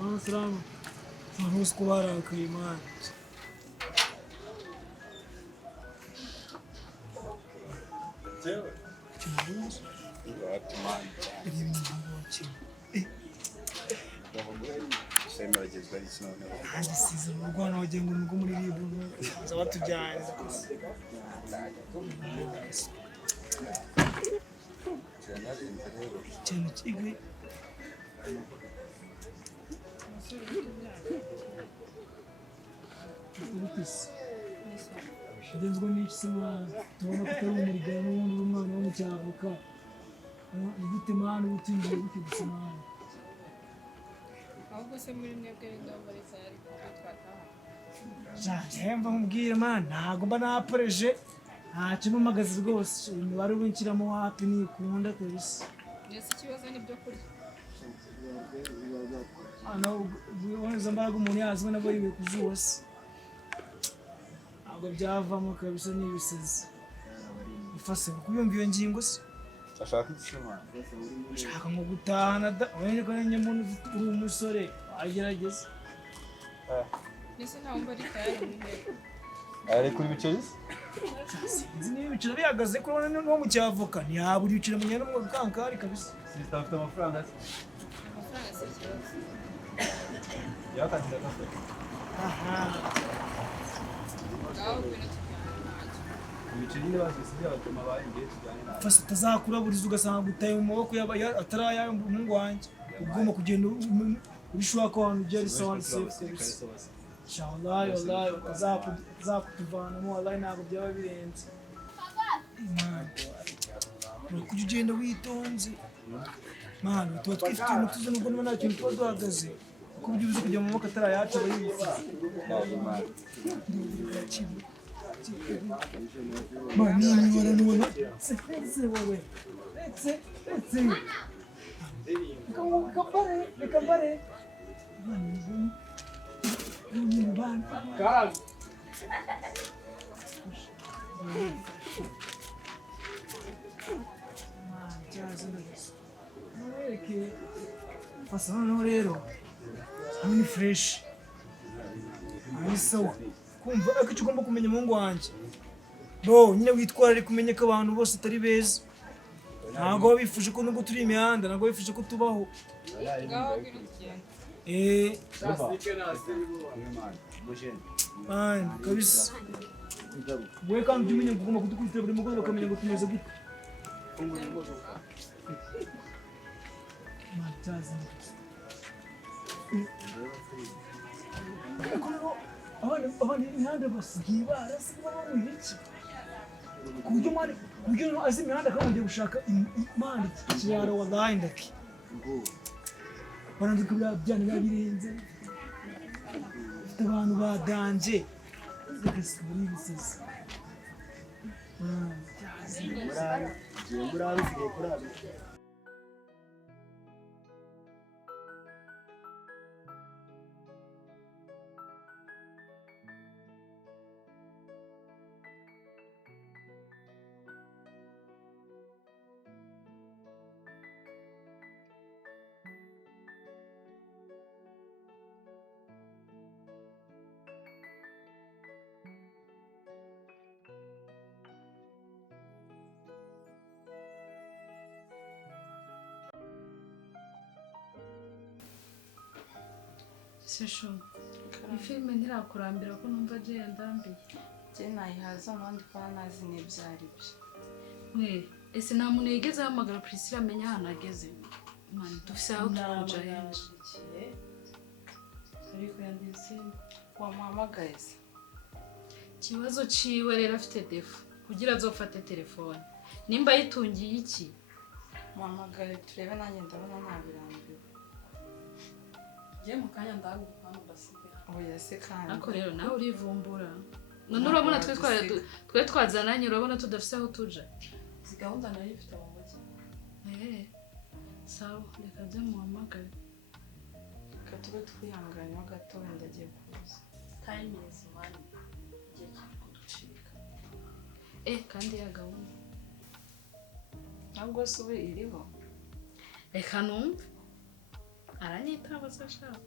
Salamu. Vamos kubara Killaman. Chumbuzi. Sema agezwa ari sinone. Andisize mu Rwanda wagenga ngo muri ribu. Zabatujyanye. Cyane kigwe. Ndenzwe n'ikisima tubona ko ari umurigano n'undi umwana wo mu cyavuka. Igite mwana utindiye gute gusimana. Ahubwo se muri mwebwe n'ingamba zari twataha. Jemba nkubwire man ntago mba naporeje nta kintu mpagaze rwose imibare winkiramo wapi nikunda kabisa. Nese ikibazo nibyo kurya. Woneza mbaraga umuntu yazwe nabo yiwe kuzuwose ntabwo byavamo kabisa n'ibisazi ifase kuyumva iyo ngingo se Ashaka ikisima. nshaka nko gutahana da wenye ko nenye muntu uri umusore agerageza Nese nta wumva ari tayari muri mwebwe. Ari kuri biceri? sinzi niba ibiciro bihagaze ko no mu cyavoka ntiyabura ibiciro mu nyene mu kankari kabisa. Sister afite amafaranga se. Amafaranga si ikibazo. Yakatira gato. Aha Ngaho ngwino tujyane ntacyo. Ibiceri ni bazise by'abatuma bahingiye tujyane nawe. fase tazakuraburiza ugasanga gutaye mu maboko atarayayo umuhungu wanjye ugomba kugenda ubishobora ko abantu ugera isawa safe kabisa. Wallahi wallahi bazakutuvanamo wallahi ntabwo byaba birenze. Uri kujya ugenda witonze mwana tuba twifite ibintu tuzi nubwo niba nta kintu tuba duhagaze kuko uburyo uzi kujya mu maboko atarayacu aba yifuza. Mani nibara nubona se wowe etse reka mbare Kazi. Fasa noneho rero hamwe ni fresh hamwe sawa kumva ariko icyo ugomba kumenya umuhungu wanjye bro nyine witwararika kumenya ko abantu bose atari beza ntabwo baba bifuje ko nubwo turi imihanda ntabwo bifuje ko tubaho. Ngaho ngwino tujyane. Man, kabisa. Wowe kandi umenye kuguma kudukurikira buri mugoroba ukamenya ngo tumeze gute. Matazi. Abana imihanda basigaye barasigaye bamwiki. Kuburyo azi imihanda akamugiye gushaka imana ikiraro wallahi ndaki. Barandika byane birenze. Abantu badanje zigasubira ibisisi. Sesho, filime ntirakurambira ko numva agiye ndambiye. Je nayihaza n'andi kwa nazi n'ibyari byo. We, ese nta muntu yigeze ahamagara Priscilla amenya ahantu ageze. Man, dufise aho tuja henshi. Ariko yanditse Wamuhamagaye se. ikibazo ciwe rero afite defu kugira azofate telefone. Nimba yitungiye iki? Muhamagaye turebe nanjye ndabona nabirambiwe. Je mu kanya ndagukwana basige. Oya se kandi. Ako rero nawe urivumbura. None urabona twe twazananye urabona tudafise aho tuja. Izi gahunda nayo ifite mu mujyi. Sawa reka byo muhamagare. Reka tube twihanganye gato wenda agiye kuza. Time is money. Igihe kiri kuducika. Kandi ya gahunda. Ntabwo se ubu iriho. Reka numve. Aranyitaba se ashaka.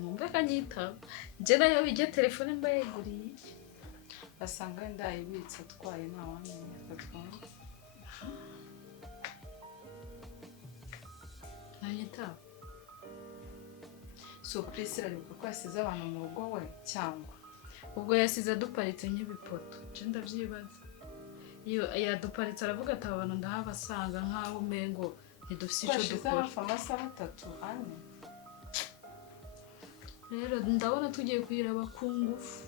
numva kanyitaba nje nayo bijya telefone mbayeguriye basanga ndayibitse atwaye nta wamenya agatwara nanyitaba so Priscilla aribuka ko yasize abantu mu rugo we cyangwa ubwo yasize duparitse nk'ibipoto nje ndavyibaza iyo yaduparitse aravuga ati abantu ndahabasanga nkaho umengo ntidufise ico dukora hafi amasaha 3 ane rero ndabona tugiye kuyiraba ku ngufu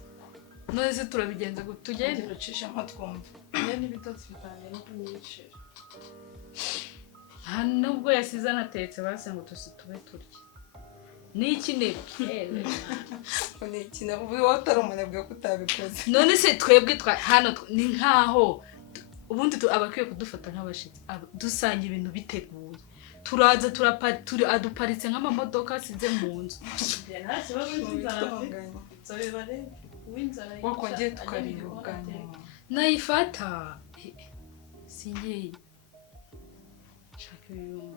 none se turabigenza ngo tugende ducisha nko twumva Iyo n'ibitotsi bitangiye no kunyicira. nubwo yasize anatetse base ngo tube turya niki nebwe ni kina ubu watari umunebwe kutabikoze none se twebwe hano ni nkaho ubundi abakwiye kudufata nk'abashitsi dusanga ibintu biteguye turaza aduparitse nk'amamodoka asize mu nzu wakongeye tukaribuganya nayifata singiye shaka ibintu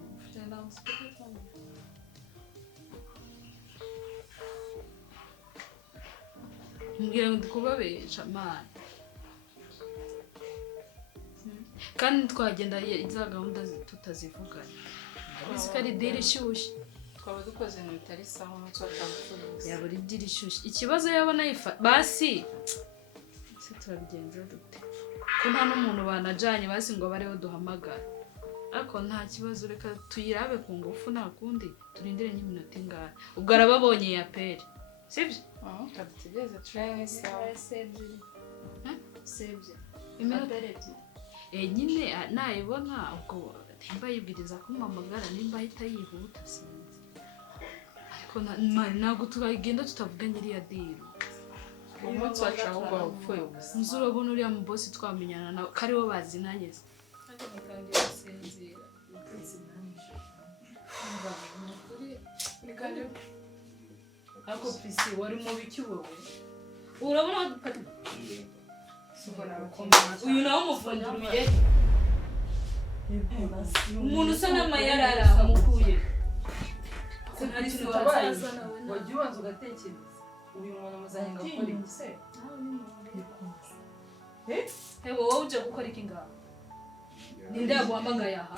mbwira ngo ndikubabesha mani kandi twagenda za gahunda tutazivugana ndabizi ko ari diri ishyushye twaba dukoze ibintu bitari sawa umunsi watamucuruzi yaba ari diri ishyushye ikibazo yabona basi se turabigenza dute ko nta n'umuntu banajanye basi ngo bareho duhamagara ariko nta kibazo reka tuyirabe ku ngufu nta kundi turindire nk'iminota ingana ubwo arababonye ya peri sibyo tugeze turene sawa Sebye. iminota nyine nayibona ubwo nimba yibwiriza kumpamagara nimba ahita yihuta sinzi ariko ntabwo turagenda tutavuganye iriya diri umunsi wacu ahubwo upfuye ubusa nzi urabona uriya mu bosi twamenyana nawe ko ariwo bazinanye se Ariko nikangiye gusinzira. ariko pisi wari mu biki wowe urabona uyu nawe umufunguye umuntu usa n'amayarara amukuye wagiye ubanza ugatekereza uyu muntu muzanye ngakora iki se hewe wowe uje gukora iki ngaho ninde yaguhamagaye aha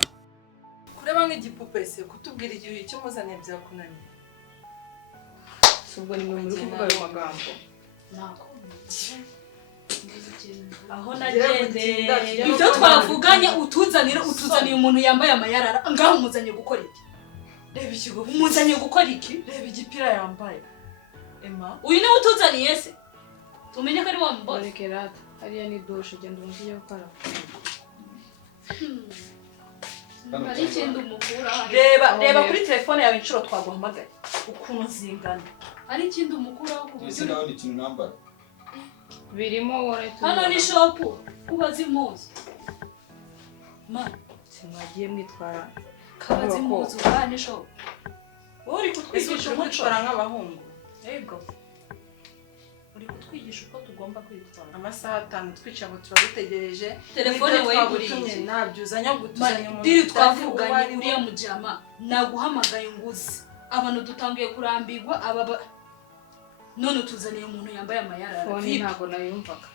kureba nk'igipupe se kutubwira igihe icyo muzanye byakunaniye ubwo ni mwe muri kuvuga ayo magambo aho nagendeye ibyo twavuganye utuzaniye umuntu yambaye amayarara ngaho umuzanye gukora iki reba ikigo umuzanye gukora iki reba igipira yambaye Emma uyu niwe utuzaniye se umenye ko ari wa mbona Bonekerata. Hariya ni doshe genda umubwiye ko arafunga. hari ikindi umukura reba kuri telefone yawe inshuro twaguhamagaye ukuntu zingana hari ikindi umukuraho ku buryo ndabona ikintu nambara Birimo wore tu. hano ni shopu kubaza impuzu ma simwagiye mwitwara kabaza impuzu aha ni shopu wowe uri kutwigisha umuco twitwara nk'abahungu yego uri kutwigisha uko tugomba kwitwara amasaha 5 twicara ngo turagutegereje telefone wayiguriye nabyuzanya gutuzanya umuntu diri twavuganye uriya mujama naguhamagaye nguzi abantu dutangiye kurambirwa none tuzaniye umuntu yambaye amayarara Fone ntago nayumvaga.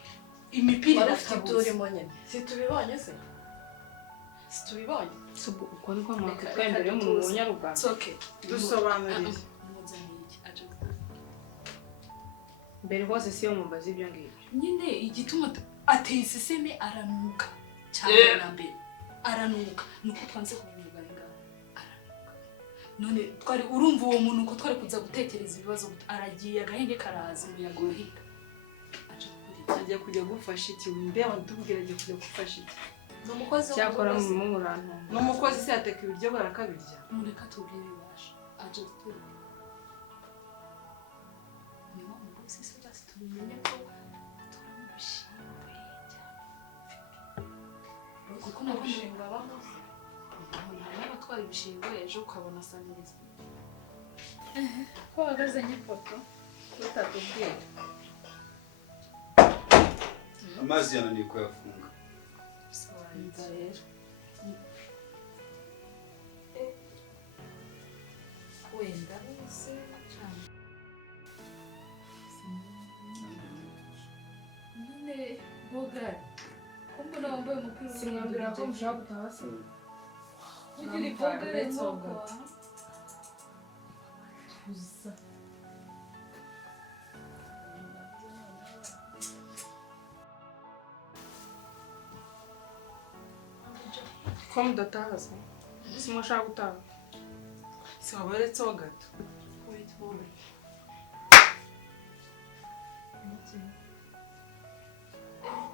imipira irafite ibyo urimo nyine situbibonye se situbibonye Subu uko niko mwakitwa imbere y'umuntu w'Umunyarwanda. it's okay dusobanurire muzaniye iki aje Mbere hose siyo mumbaza ibyo ngibyo. nyine igituma ateye iseseme aranuka cyane na mbere aranuka nuko twanze kubivuga ngaho aranuka none twari urumva uwo muntu ko twari kuza gutekereza ibibazo aragiye agahenge karaza umuyaga urahiga agiye kujya gufasha iki mbeba ndubwira agiye kujya gufasha iki Numukozi cyakora mu murantu. n'umukozi se yateka ibiryo barakabirya mureka tubwire basha aje guteka niba umubosi se basi tubimenye ko atora ibishimwe cyane kuko nabishinga bamuze ntabwo twari ibishimwe ejo ukabona asa neza Ko hagaze nk'ifoto tutatubwiye. amazi yananiye kuyafunga wenda se cyane boga kumbe na wambaye umupira Simwambira ko mushaka gutaha se. Ugiri boga retsoga tuza Ko mudataha se. Simushaka gutaha. Siwabaretseho gato.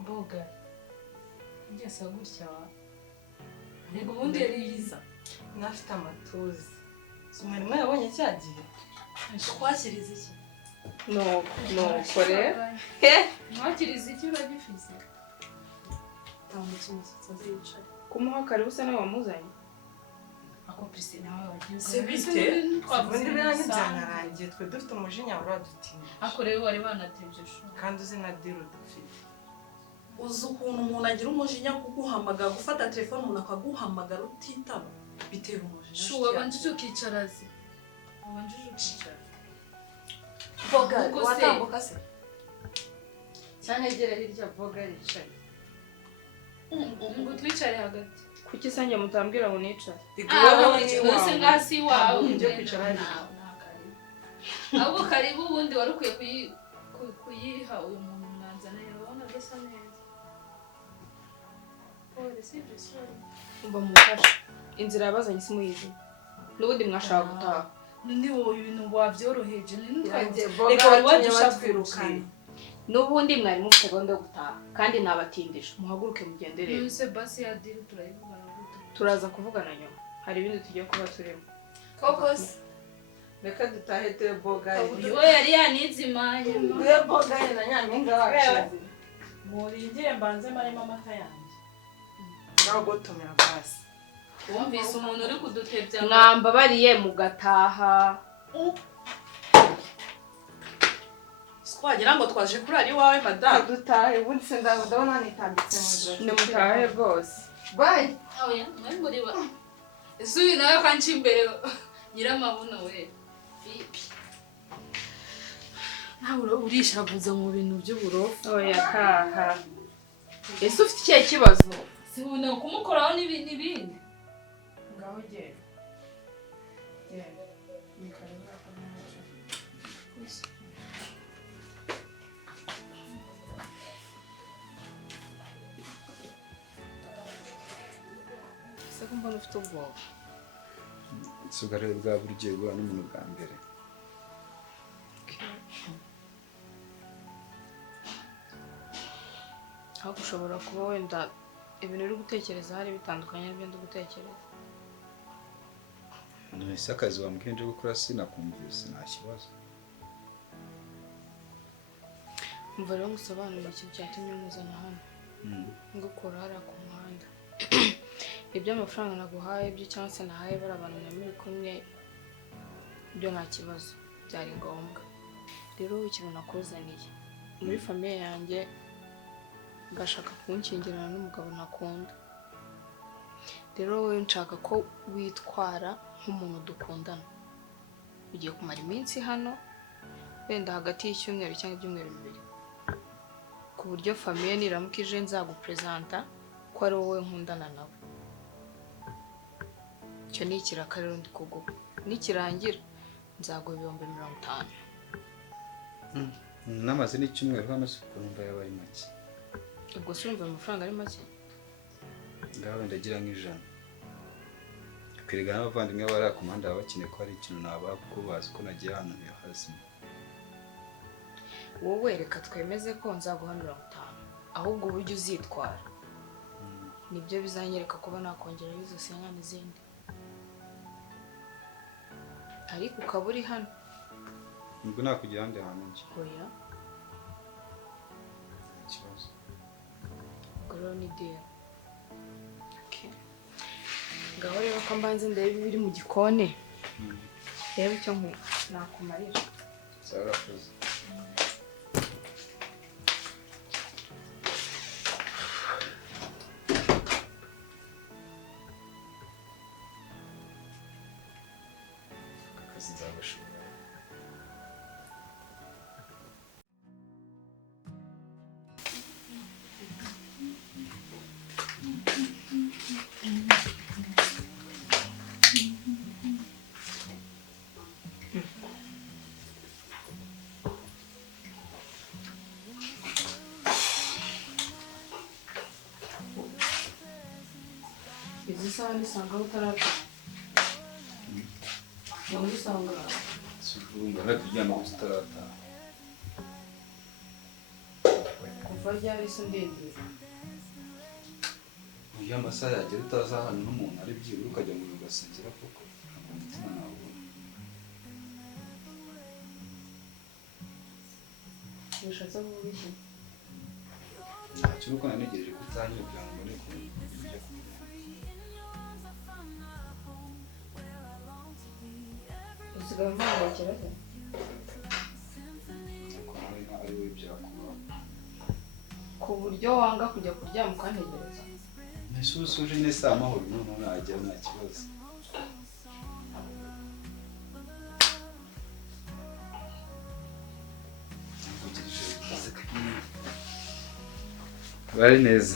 boga ngesa gutya wa Nego ubundi yari yiza Nafite amatuzi. Sumwe mwe yabonye cyagiye. twakiriza iki No kore. mwakiriza iki uragifise Tamutse umusatsi azicara. Kumuha karibu se nawe wamuzanye. ako pisi nawe wagiye Se bite? Ubundi birangi byanarangiye twe dufite umujinya uradutinda. ako rero wari banatevye sho Kandi uzi na diro dufite. Uzi ukuntu umuntu agira umujinya kuguhamagara gufata telefone umuntu akaguhamagara utitaba bitera umujinya. sho wabanjije ukicaraze wabanjije ukicara Boga Ubwo se- watambuka se. Cyane gera hirya boga yicaye. ngo twicare hagati Kuki sanjye mutambwira ngo nicare? wese ngasi wawe Ujye kwicara hariya. ahubwo karibu ubundi wari ukwiye kuyiha uyu muntu mwanzana rero ubona gasa neza pole sibyo sorry Umva mufasha. Inzira yabazanye simuyizi. N'ubundi mwashaka gutaha. ndi wowe ibintu wabyoroheje Yagiye reka boga wari watumye wadushakwirukana batwirukana. N'ubundi mwari mufite gahunda yo gutaha kandi nabatindije. Muhaguruke mugende rero. nuse basi ya diri turayivugana gute Turaza kuvugana nyuma. Hari ibindi tugiye kuba turimo. kokos Reka dutahe tuye boga. we yari yanizimanye Tuye boga na nyampinga wacu. Muringire mbanze marimo amata yanjye. Ngaho gotomera basi. wumvise umuntu uri kudutebya Mwambabariye mugataha. Twagira ngo twaje kurara iwawe madame. Dutahe ubundi se ndabona nitambitse mu nzira. Nimutahe rwose. Bye. oya mwari muri ba ese uyu nawe kanci imbere nyiramabuno we bipi nawe urishavuza mu bintu by'uburofu Oya taha. Ese ufite ikihe kibazo? sibona kumukoraho n'ibindi Ngaho gera. Gera. Ni karibu akamwacha. Ese ko mbona ufite ubwoba. Sugarere bwa buri gihe guhura n'umuntu bwa mbere. Aho ushobora kuba wenda ibintu uri gutekereza hari bitandukanye n'ibyo ndi gutekereza. Ese akazi wambwiye nje gukora sinakumvise nta kibazo. Umva rero ngusobanurira ikintu cyatumye muzana hano. Ngukura hariya ku muhanda. Iby'amafaranga naguhaye ibyo cyangwa se nahaye bari abantu muri kumwe byo nta kibazo byari ngombwa. Rero ikintu nakuzaniye muri famiye yanjye ngashaka kunkingirana n'umugabo ntakunda. Rero wowe nshaka ko witwara nk'umuntu dukundana. Ugiye kumara iminsi hano wenda hagati y'icyumweru cyangwa ibyumweru bibiri. Ku buryo famiye niramuka ije nzagupresenta ko ari wowe nkundana nawe. Icyo ni ikiraka rero ndi kuguha. Nikirangira nzaguha 50,000. Namaze n'icyumweru hano se kumva yabaye make. Ubwo se urumva amafaranga ari make? Ngaho ndagira nk'ijana. Kwirega n'abavandimwe bari ku muhanda bakeneye ko hari ikintu nabakubaza ko nagiye hano hasi. Wowe reka twemeze ko nzaguha 50. Ahubwo uburyo uzitwara nibyo bizanyereka kuba nakongera izo senya n'izindi. Ariko ukaba uri hano. Ubwo nakugira handi hantu nje. Oya. Ikibazo. Ubwo rero ni deal. Okay. Ngaho rero ko mbanze ndebe ibiri mu gikoni. Reba icyo nakumarira. Zarakoze. izi saha nisanga utarataha muri sanga sivunga nakuryama utarataha kuva ryari se ndende uyu amasaha yagera utaza ahantu n'umuntu ari byibura ukajya mu ugasinzira koko umutima nawe bishatse kuvuga iki ntacyo nuko nanegereje kutanyura kugira ngo mbone ko bijya kumenya usigaye mpangayikira se ko nawe ari we byakubaho ku buryo wanga kujya kuryama ukantegereza mbese ubu usuje neza amahoro noneho nagera nta kibazo bari neza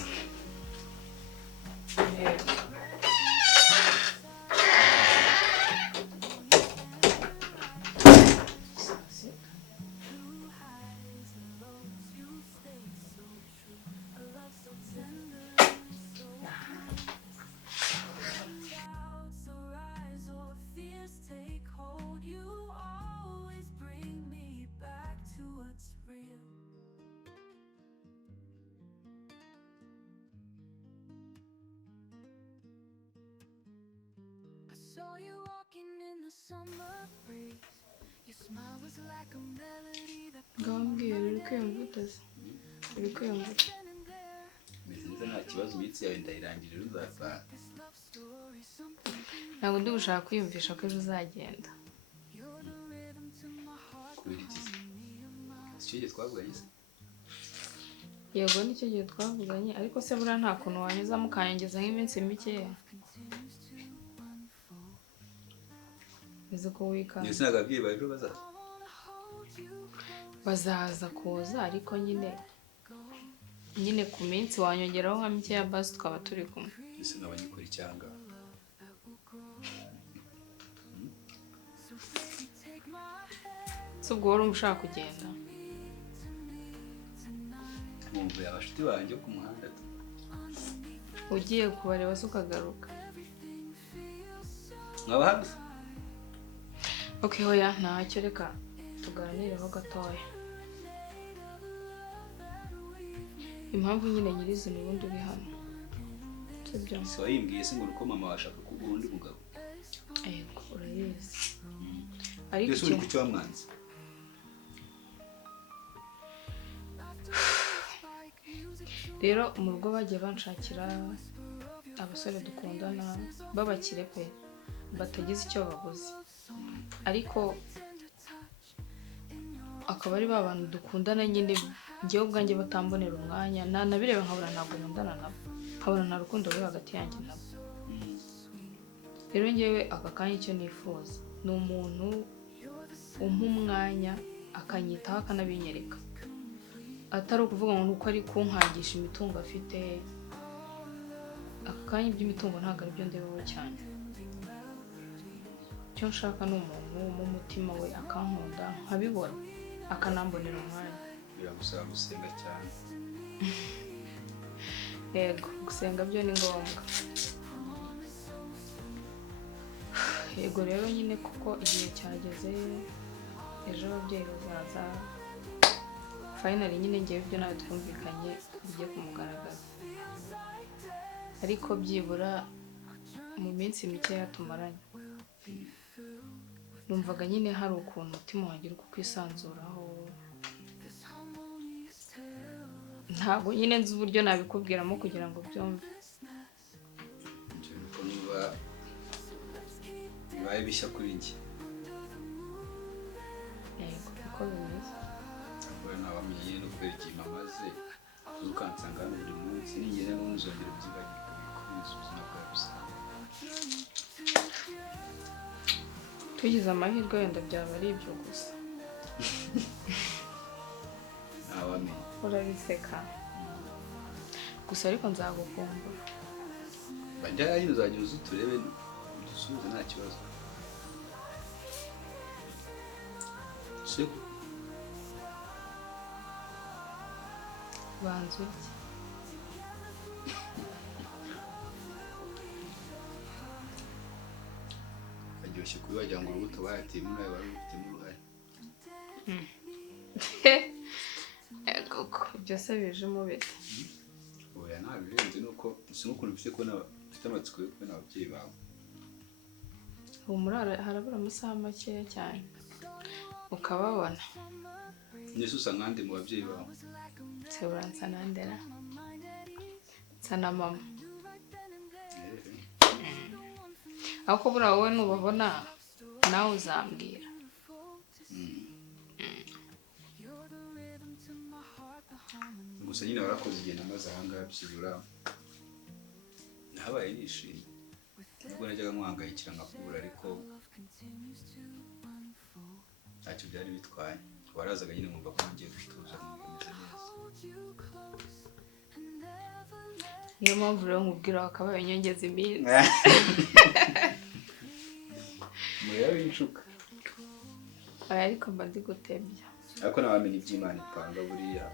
Saw you walking in the summer breeze. Your smile was like a melody that ngambwiye uri kwiyumvutse uri kwiyumvutse standing there. meze neza nta kibazo iminsi yawe ndayirangirira uzataha This love story, something ntabwo ndi gushaka kwiyumvisha ko ejo uzagenda you're the rhythm to my heart. kubera iki se icyo gihe twavuganye se yego nicyo gihe twavuganye ariko se buriya nta kuntu wanyuzamo ukanyongeza nk'iminsi mikeya uzi ko wikanga ndetse nagabwiye ba ejo bazaza bazaza kuza ariko nyine ku minsi wanyongeraho nka mikeya basi tukaba turi kumwe ndetse n'abanyikora icyanga si ubwo wari ushaka kugenda nkumbuye abashuti banjye ku muhanda ugiye kubareba se ukagaruka nkaba hano se ok hoya ntacyo reka tuganireho gatoya impamvu nyine nyirizina ubundi uri hano sibyo si wayimbwiye se ngo uko mama washaka kugura undi mugabo yego urabizi ariko byose uri ku cyo wamwanze rero mu rugo bagiye banshakira abasore dukundana b'abakire pe batagize icyo baguze ariko akaba ari ba bantu dukundana nyine njyewe ubwanjye batambonera umwanya nanabireba nkabona ntabwo nkundana nabo nkabona nta rukundo ruri hagati yanjye nabo rero njyewe aka kanya icyo nifuza ni umuntu umpa umwanya akanyitaho akanabinyereka atari ukuvuga ngo nuko ari kunkangisha imitungo afite aka kanya iby'imitungo ntabwo ari byo ndebeho cyane icyo nshaka ni umuntu w'umutima we akankunda nkabibona akanambonera umwanya biragusaba gusenga cyane yego gusenga byo ni ngombwa yego rero nyine kuko igihe cyageze ejo ababyeyi bazaza finally nyine ngewe ibyo nawe twumvikanye bigiye kumugaragaza ariko byibura mu minsi mikeya tumaranye numvaga nyine hari ukuntu umutima wagira uko kwisanzuraho ntabwo nyine nzi uburyo nabikubwiramo kugira ngo byumve nuko niba bibaye bishya kuri njye yego uko bimeze kubera nabamenye no kubera igihe mamaze ukansanga hano buri munsi ningene n'umuzongera ubyibagirwa bikomeza ubuzima bwawe busanzwe tugize amahirwe wenda byaba ari ibyo gusa ntawamenya urabiseka gusa ariko nzagukumbura bajya hino uzajya uza uturebe udusubize nta kibazo siko banza urye biryoshye kuba wagira ngo urubuto bayateyemo nawe wari ubifitemo uruhare. Koko byose bijemo bite? Oya ntabirenze nuko si n'ukuntu bifite kubona ufite amatsiko yo kubona ababyeyi bawe. Humura harabura amasaha makeya cyane ukababona. Yesu usa nkande mu babyeyi bawe. Se uransa nandera nsa na mama. Ako bura wowe nubabona nawe uzambwira. Gusa nyine warakoze igihe namaze ahangaha byibura nabaye nishimye. Nubwo najyaga nkwangayikira nkakubura ariko ntacyo byari bitwaye. Warazaga nyine nkumva ko ngiye gutuza nkumva meze neza. Niyo mpamvu rero nkubwira wakabaye unyongeza iminsi. Muriya w'inshuka. Oya ariko mba ndi gutebya. Ariko nabamenye iby'Imana ipanga buriya.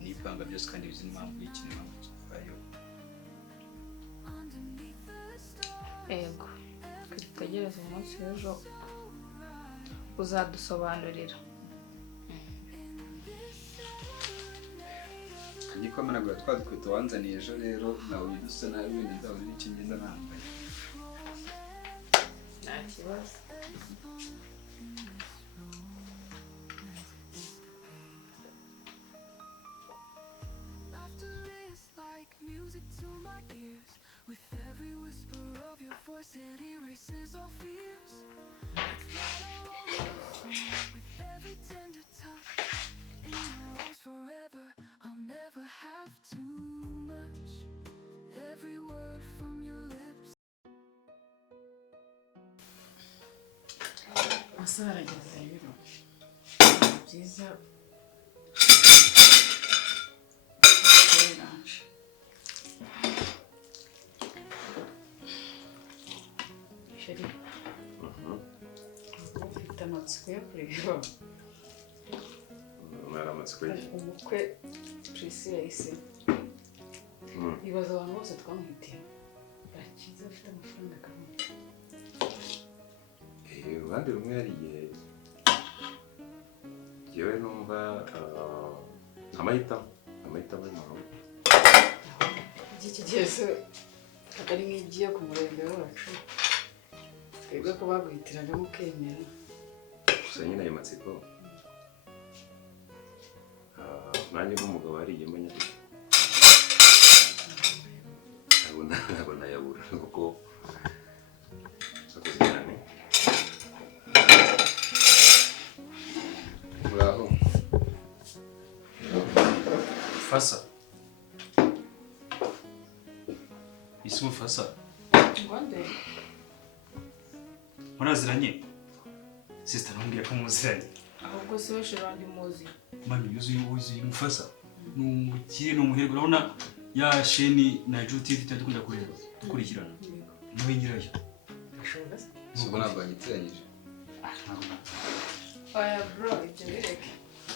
Nipanga byose kandi bizi n'impamvu y'ikintu kivayo. Ego dutegereze umunsi w'ejo uzadusobanurira. Niko managura twadukweto wanzaniye ejo rero nawe udusa nawe wenda ndabona n'icyo ngenda nambaye. Nta kibazo. Music to my ears, with every whisper of your voice it erases all fears. With every tender touch, in your arms forever, I'll never have too much. Every word from your lips. Asara arageze rero byiza sheri ufite amatsiko yo kureba amatsiko ye umukwe Priscilla yahise ibibazo abantu bose twamwitiye barakiza afite amafaranga akamwe. uruhande rumwe hari igihe yewe numva amahitamo y'amahoro iki gihe se atari nk'igiye ku murenge wacu twebwe ko baguhitiragamo ukemera. gusa nyine ayo matsiko nanjye nk'umugabo hari igihe mbanya ntabwo nayabura kuko akoze cyane. Muraho. Fasa. Isi mufasa. Ngwande. Muraziranye? Sister ntumbwira ko muziranye. Ahubwo se we shirandi muzi. Mami yuzuye mufasa. Numukire numuherwe urabona ya sheni na YouTube dukunda kureba dukurikirana. Niwe nyirayo. Ashobora se? Suko nabanyitiranyije. Oya bro ibyo bireke.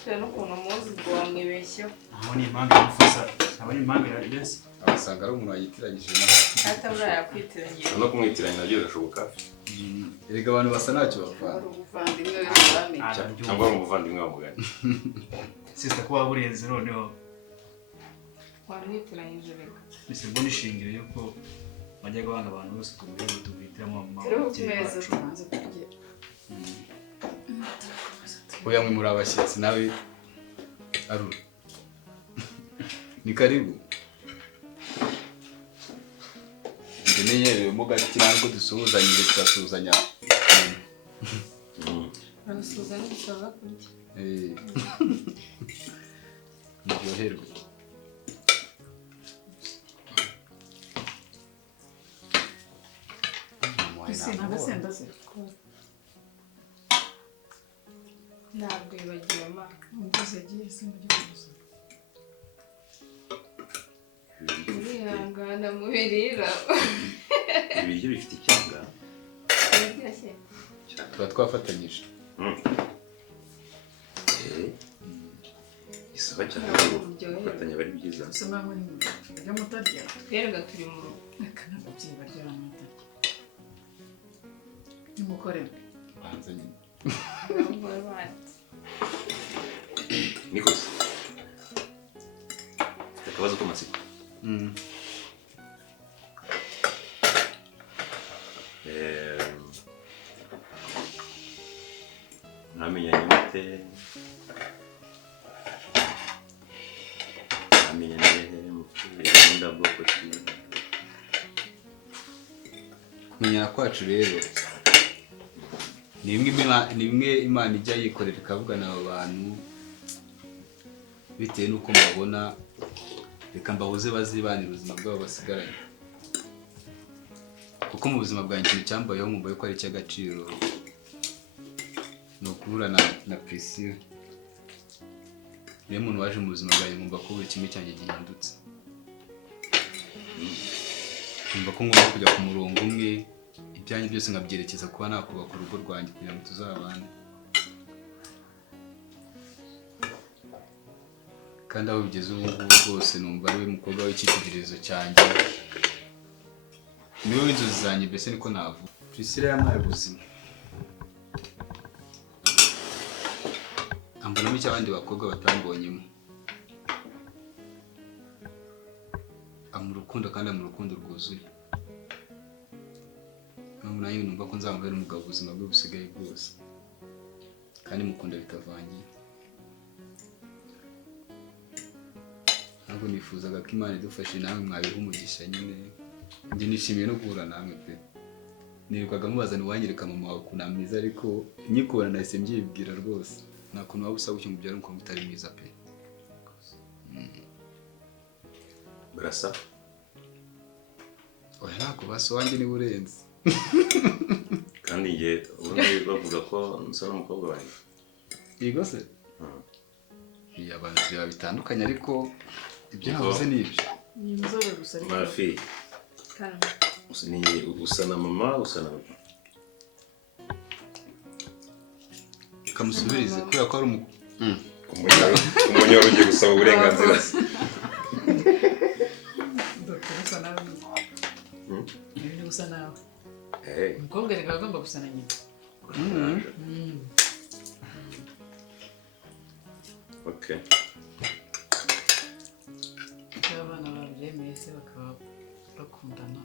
Cyane ukuntu muzi ngo wamwibeshyeho. Aho ni impamvu mufasa. Aba ni impamvu ya yes. Abasanga ari umuntu wayitiranyije na. Hata bura yakwitiranyije. No kumwitiranya nabyo birashoboka. Erega abantu basa ntacyo bapfa. Ari ubuvandimwe w'ibwami. Cyangwa ari umuvandimwe wa mugani. Sister ko waburenze noneho. Wamwitiranyije reka. Mise mbona ishingiro yuko bajyaga banga abantu bose tuguhera tuguhitiramo mama. Rero kumeza tumanze kurya. Oya mwe muri abashyitsi nawe arura. Ni karibu. Ndenyerewe mu gati ntabwo dusuhuzanyije turasuzanya. Arasuzanya gusaba kurya. Niryoherwe. Isi ntagasenda se. Ntabwo yibagiwe ma. Umukozi yagiye se mu gihugu. Urihangana mu birira. Ibiryo bifite icyanga. Biryoshye. Tuba twafatanyije. Isaba cyane gufatanya bari byiza. Gusa namwe ibyo mutarya. Twebwe turi mu rugo. Reka n'ababyeyi barya amata. nimukore banza nyine Nikos. Akabazo k'amatsiko. Mwamenyanye mute? Mwamenyanye mukunda bwoko ki? kumenyana kwacu rero ni imwe Imana ijya yikorera ikavugana abo bantu bitewe n'uko mbabona, reka mbahuze bazibanira ubuzima bwabo basigaranye, kuko mu buzima bwanjye ikintu cyambayeho nkumva yuko ari icy'agaciro ni ukuhura na Priscilla. Niyo muntu waje mu buzima bwanjye nkumva ko buri kimwe cyanjye gihindutse, nkumva ko ngomba kujya ku murongo umwe, ibyanjye byose nkabyerekeza kuba nakubaka urugo rwanjye kugira ngo tuzabane. Kandi aho bigeze ubu ngubu rwose numva ari we mukobwa w'icyitegererezo cyanjye, niwe w'inzozi zanjye, mbese niko navuga. Priscilla yampaye ubuzima, ambonamo icyo abandi bakobwa batambonyemo. Amu urukundo kandi amu urukundo rwuzuye. Nanjye numva ko nzamubera umugabo ubuzima bwe busigaye bwose, kandi mukunda bitavangiye. Ntabwo nifuzaga ko Imana idufashe namwe mwabiha umugisha nyine. Njye nishimiye no guhura namwe pe. Nirukaga mubaza niwanyereka mama wawe ukuntu mwiza, ariko nyikubona nahise mbyibwira rwose. Nta kuntu waba usaba icyo mubyara uko mutari mwiza pe. Burasa? Oya ntabwo basa, wanjye niwe urenze. Kandi njye ubundi bavuga ko nsa n'umukobwa wanjye. Yego se? Abantu tureba bitandukanye ariko ibyo navuze ni ibyo. ni inzobe gusa ariko Mafi. Kandi Usa na mama, usa na papa. Kamusubirize kubera ko ari Umunyoro ugiye gusaba uburenganzira. Dr. usa nawe. Ni usa nawe. Eh. Umukobwa reka agomba gusa na nyina. Okay. Abana babyemeye se bakaba bakundana.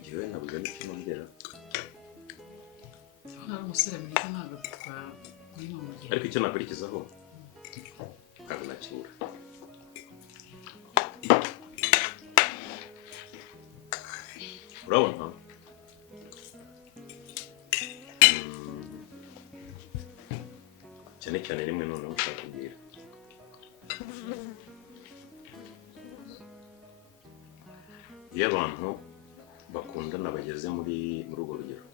Njyewe ntabwo n'icyo nongera. Ari umusore mwiza ntabwo twamwimumugira. Ariko icyo nakurikizaho ntabwo nakibura. Urabona? Cyane cyane rimwe noneho ushaka kubwira. Iyo abantu bakundana bageze muri urwo rugero,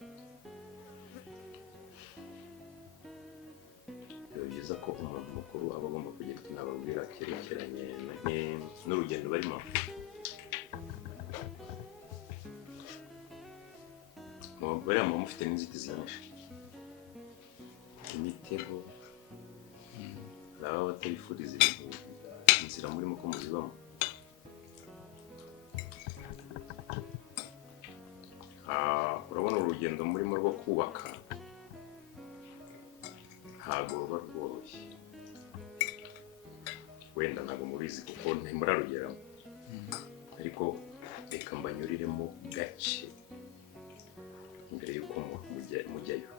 biba byiza ko umuntu mukuru aba agomba kugira icyo nababwira cyerekeranye n'urugendo barimo. Bariya muba mufite n'inzitizi nyinshi, imitego, hari ababa batabifuriza ibintu inzira murimo ko muzibamo. Urabona urugendo murimo rwo kubaka ntabwo ruba rworoshye. Wenda ntabwo mubizi kuko ntimurarugeramo, ariko reka mbanyuriremo gake mbere y'uko mujyayo.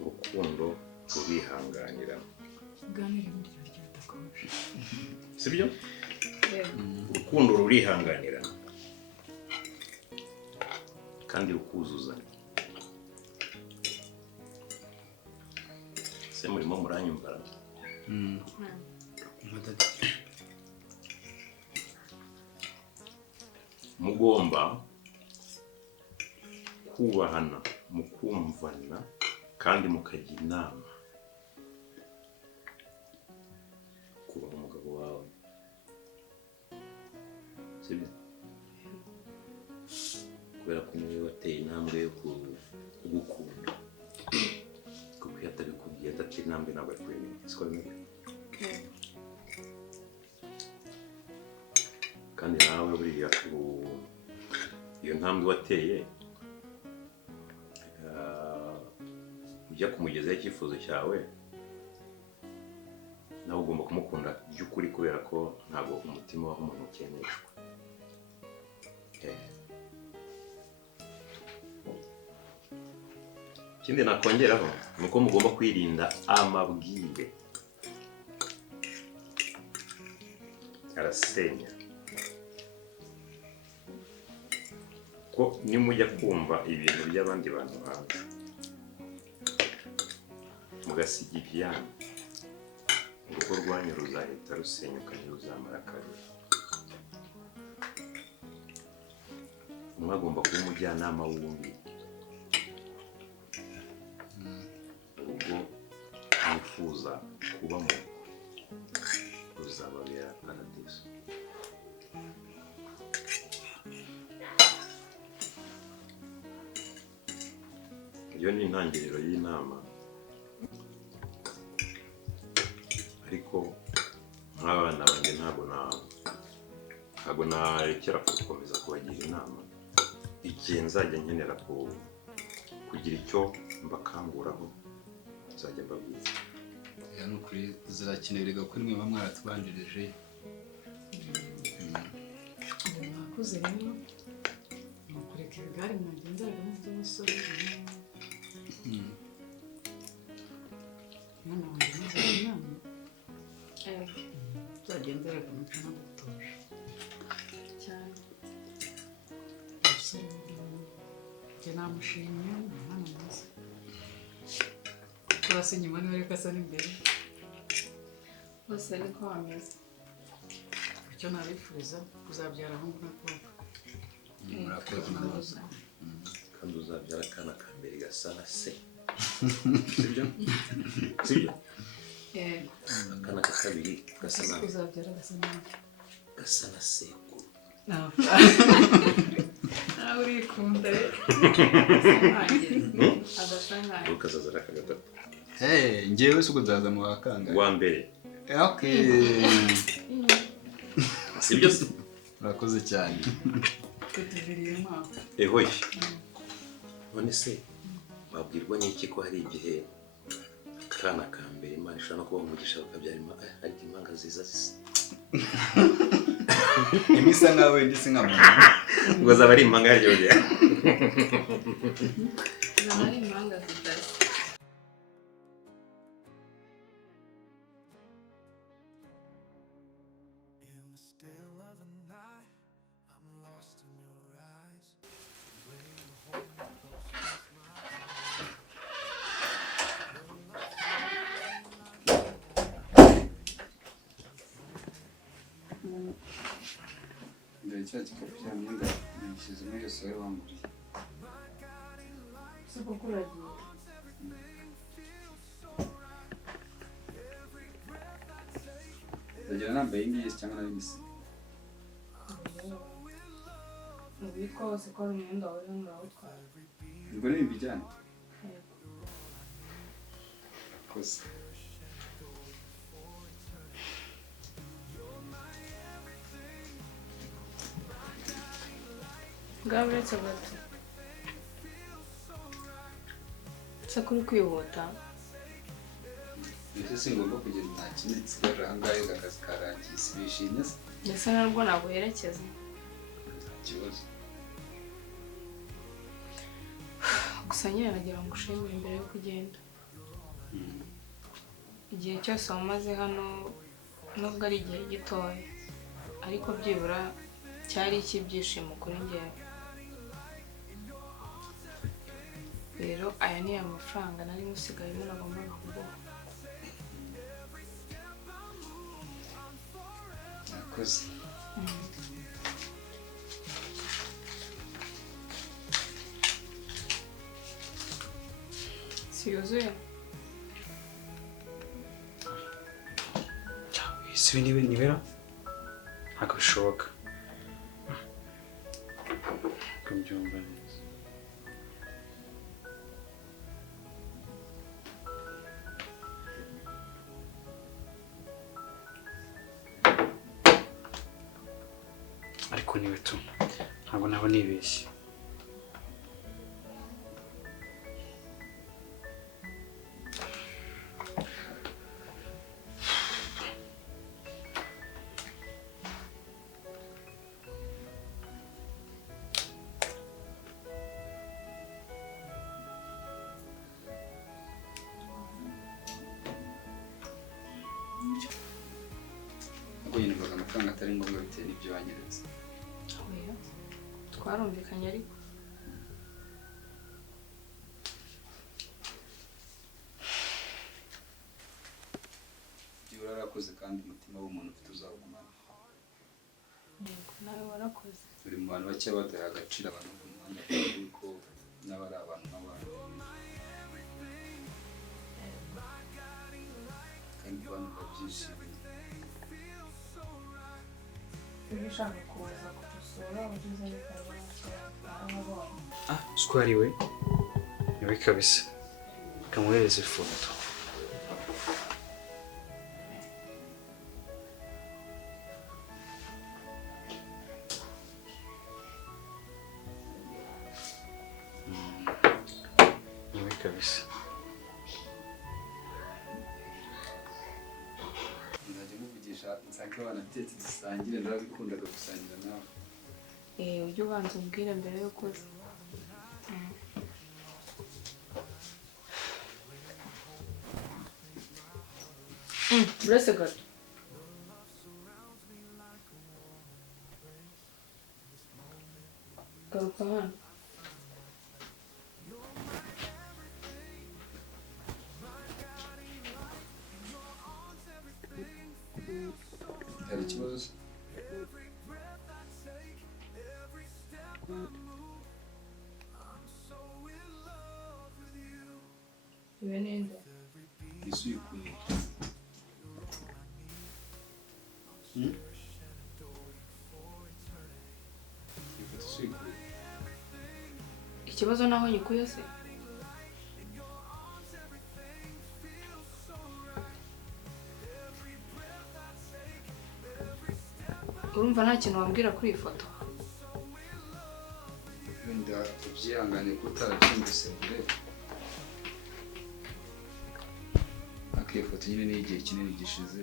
Urukundo rurihanganira, Uganire muri iryo ryo bidakomeje. sibyo? Urukundo rurihanganira kandi rukuzuzanya. Se murimo muranyumva? Mugomba kubahana, mukumvana kandi mukajya inama. Kubaha umugabo wawe, sibyo? Kubera ko niwe wateye intambwe yo kugukunda, kuko iyo atabikubwiye adateye intambwe ntabwo ari kubimenya. Siko bimeze? intambwe wateye ujya kumugezaho icyifuzo cyawe nawe ugomba kumukunda by'ukuri kubera ko ntabwo umutima waho umuntu ukeneshwa. Ikindi nakongeraho ni uko mugomba kwirinda amabwire arasenya, ko nimujya kumva ibintu by'abandi bantu hanze mugasiga ibyana, urugo rwanyu ruzahita rusenyuka ntiruzamara kabiri. umwe agomba kuba umujyanama w'undi, urugo yifuza kubamo ruzababera paradiso. Iyo ni intangiriro y'inama, ariko nk'abana banjye ntabwo narekera gukomeza kubagira inama igihe nzajya nkenera kugira icyo mbakanguraho nzajya mbabwiza. ni ukuri zirakenerwa kuri mwe baba mwaratubanjirije. mwakuze rero mukureka igare mwagenderagamo by'umusore. mwana wanjye muzanye inama uzagenderaga mu cyo nagutuje cyane. umusore njye namushimye, ni umwana mwiza kuko hasi inyuma niwe ariko asa n'imbere bose niko bameze. icyo nabifuriza kuzabyara ahungu n'akobwa. murakoze. kandi uzabyara akana ka mbere gasa na se, sibyo? Sibyo? Yego. Akana ka kabiri gasa na kuzabyara gasa na sekuru. nawe urikunda rero. agasa nkayo. Ukazazana aka gatatu. Njyewe si ubwo nzaza mu wa kangahe? Uwa mbere. Sibyo se? Murakoze cyane. tutuviriyemo aho. Ehoye. None se wabwirwa n'iki ko hari igihe akana ka mbere Imana ishobora no kuba umugisha bakabyara ariko impanga ziza zisa. Imisa nawe ndetse nka muntu. Ngo zaba ari impanga yaryoye. Zaba ari impanga zidasa. Cya gikapu cya myenda nishyize muri iyo soya wanguriye. Si kuko uragiye. Ndagira nambaye ingiyesi cyangwa nayo imisa. Ubiko hose ko ari umwenda wawe murawutwara. Ubwo ni imbijyane. Kosa. Ngaho uretse gato. Se kuri kwihuta. Mbese singomba kugenda nta kindi nsigaje aha ngaha akazi karangiye, si bishimye se? Mbese narwo naguherekeza. Nta kibazo. Gusa nyine nagira ngo ushimire mbere yo kugenda. Igihe cyose wamaze hano nubwo ari igihe gitoya, ariko byibura cyari icy'ibyishimo kuri njyewe. Rero aya ni amafaranga nari musigayemo nagombaga kuguha. Murakoze. Si yuzuye? Isi niwe nibera ntabwo bishoboka. Kumbyumva neza. Ariko niwe tu ntabwo naba nibeshye. kuko nyine mvuga amafaranga atari ngombwa bitewe n'ibyo wanyeretse. Oya, twarumvikanye ariko ibyo warakoze kandi umutima w'umuntu ufite uzawugumana. yego nawe warakoze. Uri mu bantu bake badaha agaciro abantu ku muhanda kuko nabo ari abantu nk'abandi kandi abantu babyishimiye. Iyo ushaka kuza kudusura ugeze n'ikabona cyangwa Square we niwe kabisa, kamuhereza ifoto. Niwe kabisa. Nzajya muvugisha nsanga banatetse dusangire, narabikundaga gusangira nawe. ujye ubanza umbwire mbere yuko uza. Buretse gato. Garuka hano. Hari ikibazo se? Iwe ninde? Isi uyikuye. Ifoto isi uyikuye. Ikibazo naho nyikuye se? Urumva nta kintu wambwira kuri iyi foto? Wenda ubyihangane ko utarabyumvise mbere. Iyo foto nyine ni igihe kinini gishize.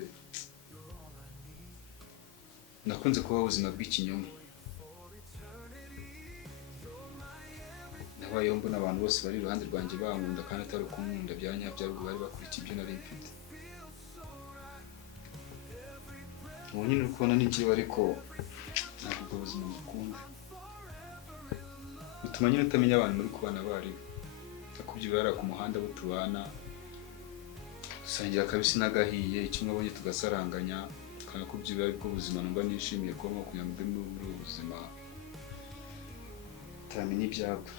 Nakunze kuba ubuzima bw'ikinyoma. Nabayeho mbona abantu bose bari iruhande rwanjye bankunda kandi atari ukunkunda bya nyabyo, ahubwo bari bakurikiye ibyo nari mfite. Ubu nyine uri kubona n'ikiriho ariko ntabwo ubwo buzima bukunda. Bituma nyine utamenya abantu muri kubana baribo. Akubyibara ku muhanda abo tubana, dusangira akabisi n'agahiye, icyo mwabonye tugasaranganya, kandi kubyibara aribwo buzima numva nishimiye kuba makumyabiri muri ubu buzima. Utamenya ibyabwo.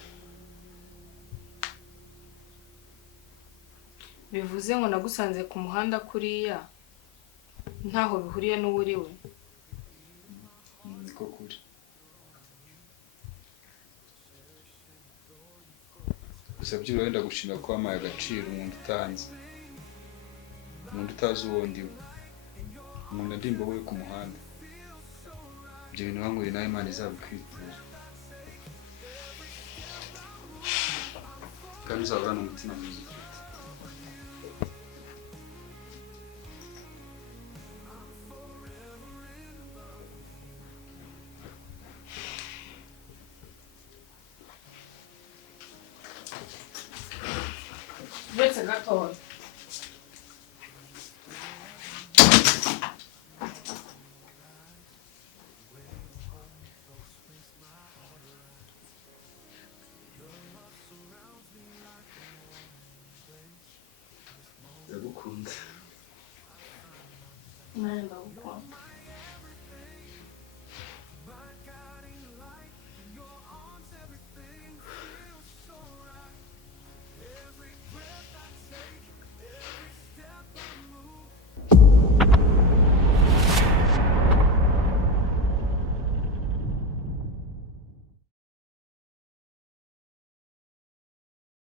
Bivuze ngo nagusanze ku muhanda kuriya ntaho bihuriye n'uwo uri we? Niko kuri. Gusa byibura wenda gushimira ko wampaye agaciro umuntu utanzi, umuntu utazi uwo ndiwe, umuntu andimba we ku muhanda. Ibyo bintu wanguriye nawe Imana izabikwitura kandi uzahorana umutima mwiza ufite. Buretse gatoya. Ndagukunda. Nawe ndagukunda.